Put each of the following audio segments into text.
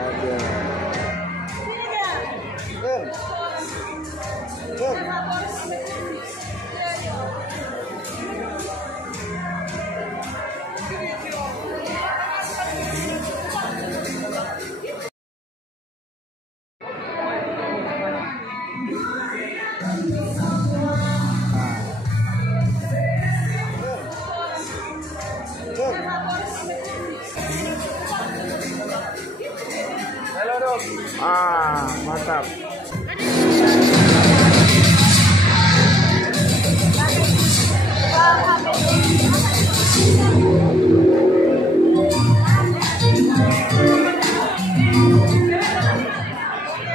Ada. Halo dong. Mantap.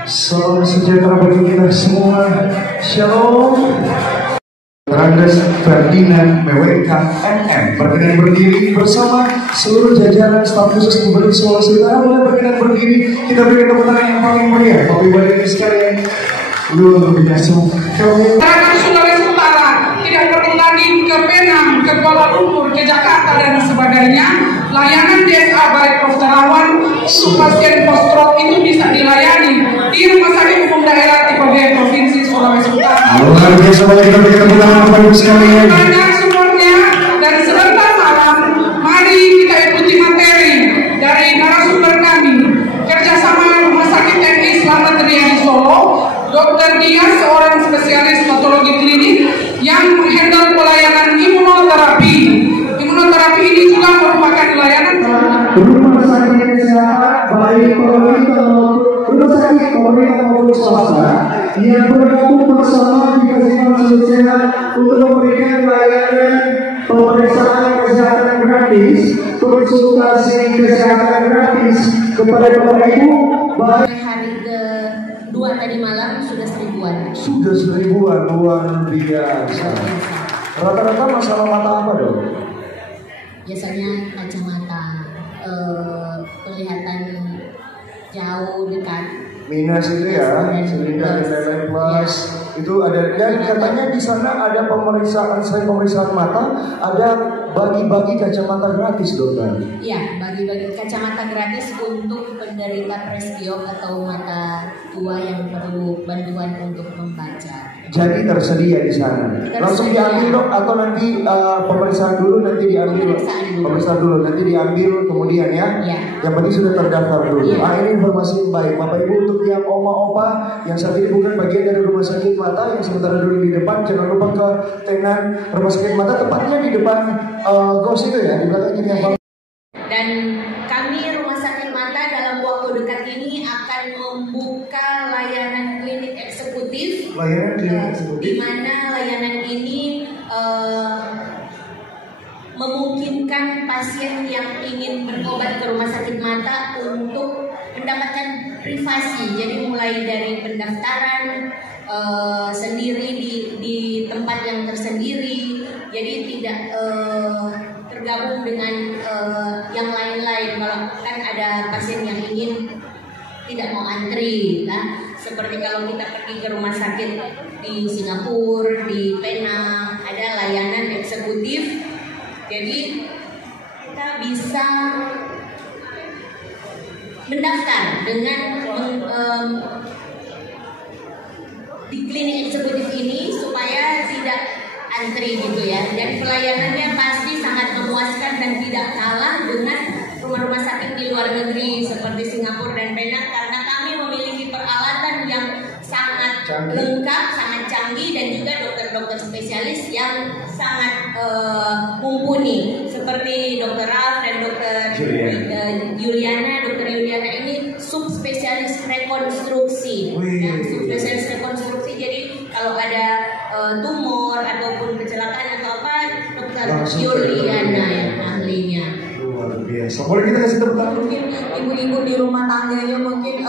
Salam sejahtera bagi kita semua. Shalom. Randes Ferdinand MWK MM berkenan berdiri bersama seluruh jajaran staf khusus Gubernur Sulawesi Utara. Boleh berkenan berdiri, kita berikan tepuk tangan yang paling meriah. Bapak Ibu hadirin sekalian, luar biasa. Masyarakat Sulawesi Utara tidak perlu lagi ke Penang, ke Kuala Lumpur, ke Jakarta dan sebagainya. Layanan DSA baik Prof. Terawan untuk pasien post-stroke itu bisa dilayani di Rumah Sakit Umum Daerah Tipe B Provinsi Sulawesi Utara. Luar biasa, boleh kita berikan tepuk tangan Bapak Ibu sekalian. Banyak sumbernya dan sebentar malam, mari kita ikuti materi dari narasumber kami. Kerjasama Rumah Sakit MI Slamet Riyadi Solo, Dr. Dia seorang spesialis patologi klinik yang menghandle pelayanan imunoterapi. Imunoterapi ini juga merupakan layanan Rumah sakit kesehatan baik pemerintah maupun rumah sakit pemerintah maupun swasta yang bergabung bersama di Kesehatan Sehat untuk memberikan layanan pemeriksaan kesehatan gratis, konsultasi kesehatan gratis kepada Bapak Ibu. Hari kedua tadi malam sudah 1000-an. Sudah 1000-an, luar biasa. Rata-rata masalah mata apa dong? Biasanya kacamata, kelihatan jauh dekat. Minus itu ya, silinder dan lain-lain plus. Itu ada, dan katanya di sana ada pemeriksaan, selain pemeriksaan mata, ada bagi-bagi kacamata gratis, dokter. Iya, bagi-bagi kacamata gratis untuk penderita presbiop atau mata tua yang perlu bantuan untuk membaca. Jadi tersedia di sana. Langsung diambil dok, atau nanti pemeriksaan dulu, nanti diambil. Pemeriksaan dulu, nanti diambil kemudian ya. Ya. Yang penting sudah terdaftar dulu. Ya. Ini informasi yang baik, Bapak Ibu, untuk yang oma-opa yang saat ini bukan bagian dari rumah sakit mata, yang sementara dulu di depan, jangan lupa ke tenan rumah sakit mata, tepatnya di depan GOS itu ya, di belakang ini yang. Dan kami Rumah Sakit Mata dalam waktu dekat ini akan membuka layanan klinik eksekutif. Layanan klinik eksekutif. Di mana layanan ini memungkinkan pasien yang ingin berobat ke rumah sakit mata untuk mendapatkan privasi. Jadi mulai dari pendaftaran sendiri di tempat yang tersendiri. Jadi tidak tergabung dengan yang lain-lain. Kalau kan ada pasien yang ingin tidak mau antri, kan? Seperti kalau kita pergi ke rumah sakit di Singapura, di Penang, ada layanan eksekutif. Jadi kita bisa mendaftar dengan di klinik eksekutif ini supaya tidak antri gitu ya. Dan pelayanannya pasti sangat memuaskan dan tidak kalah dengan rumah-rumah sakit di luar negeri seperti Singapura dan Penang, karena kami memiliki peralatan yang sangat lengkap, sangat canggih, dan juga dokter-dokter spesialis yang sangat mumpuni seperti Dokter Ralf dan Dokter Juliana. Dokter Juliana ini subspesialis rekonstruksi. Nah, subspesialis rekonstruksi, jadi kalau ada tumor ataupun kecelakaan atau apa, Dokter Juliana yang ahlinya. Luar biasa. Boleh kita kasih tepuk tangan? Mungkin ibu-ibu di rumah tangganya mungkin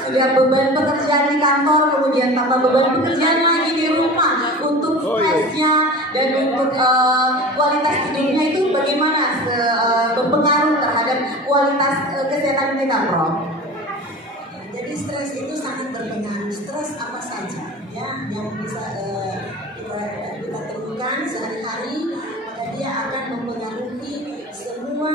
sudah beban pekerjaan di kantor, kemudian tambah beban pekerjaan lagi di rumah untuk stresnya dan untuk kualitas tidurnya itu bagaimana berpengaruh terhadap kualitas kesehatan kita, Prof? Jadi stres itu sangat berpengaruh. Stres apa saja ya yang bisa kita temukan sehari-hari, maka dia akan mempengaruhi semua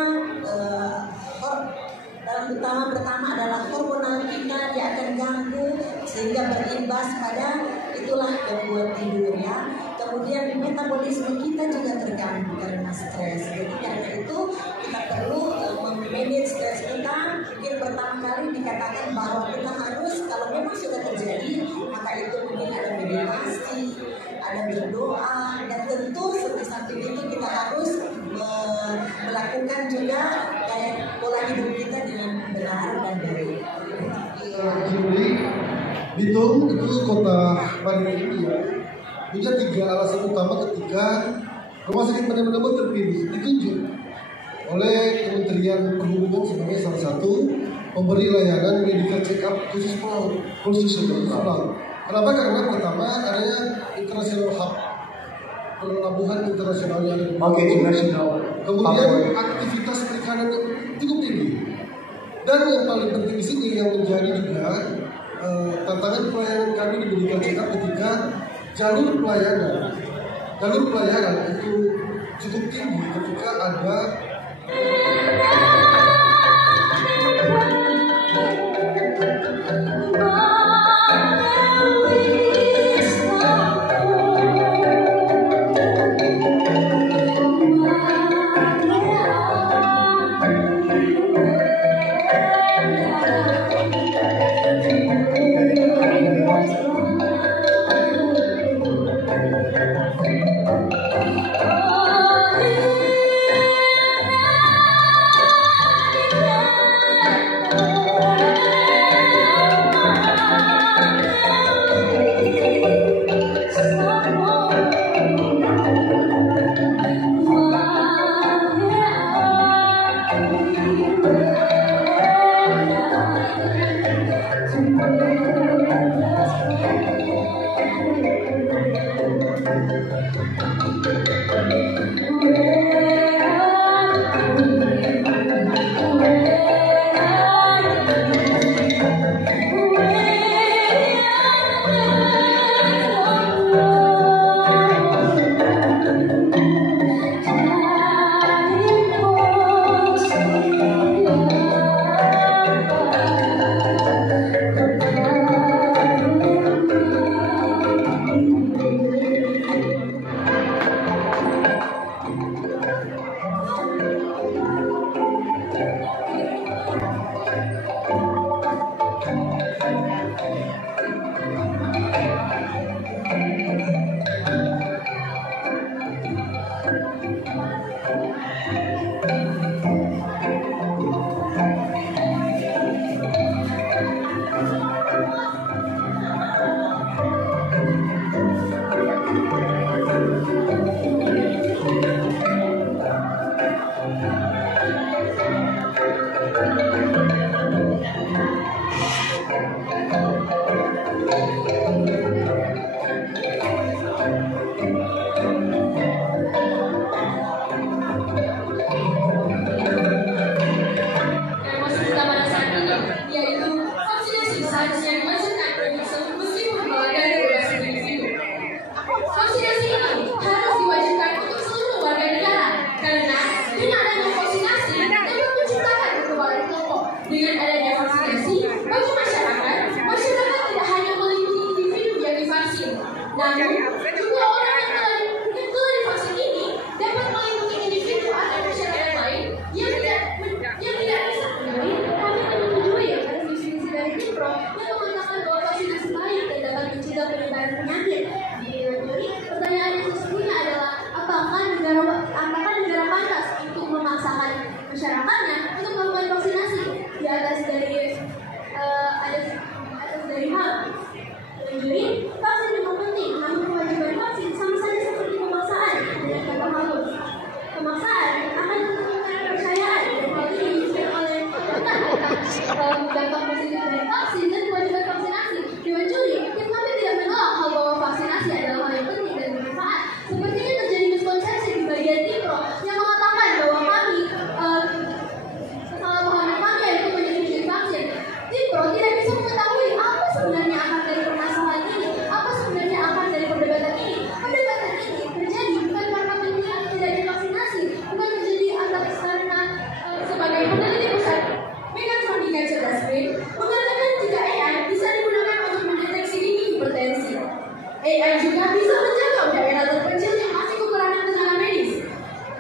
dalam yang utama pertama adalah hormonal kita, dia akan ganggu sehingga berimbas pada itulah gangguan tidur ya. Kemudian metabolisme kita juga terganggu karena stres. Jadi karena itu kita perlu memanage stres kita. Mungkin pertama kali dikatakan bahwa kita harus, kalau memang sudah terjadi, maka itu mungkin ada meditasi, ada berdoa, dan tentu samping itu kita harus melakukan juga kayak pola hidup kita dengan benar dan baik. Jadi Bitung itu kota mandiri India. Punya 3 alasan utama ketika rumah sakit Padang Menembus terpilih, ditunjuk oleh Kementerian Perhubungan sebagai salah satu pemberi layanan medical check up khusus pelaut. Kenapa? Karena pertama adanya international hub, pelabuhan internasional yang ada. internasional. Kemudian aktivitas perikanan cukup tinggi. Dan yang paling penting di sini yang menjadi juga tantangan pelayanan kami di medical check up ketika jalur pelayanan itu cukup tinggi ketika ada Sebagai peneliti pusat Megatron Jasmine mengatakan jika AI bisa digunakan untuk mendeteksi dini hipertensi. AI juga bisa menjangkau daerah terpencil yang masih kekurangan tenaga medis.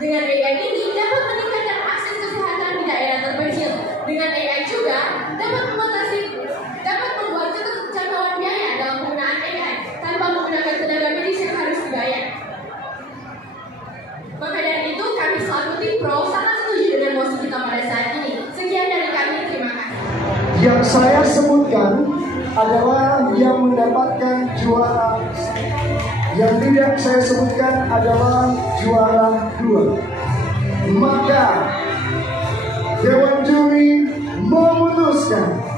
Dengan AI ini dapat meningkatkan akses kesehatan di daerah terpencil. Dengan AI juga dapat membuat keterjangkauan biaya dalam penggunaan AI tanpa menggunakan tenaga medis yang harus dibayar. Maka dari itu kami selaku tim Pro sangat setuju dengan mosi kita pada saat ini. Sekian dari kami, terima kasih. Yang saya sebutkan adalah yang mendapatkan juara. Yang tidak saya sebutkan adalah juara 2. Maka Dewan Juri memutuskan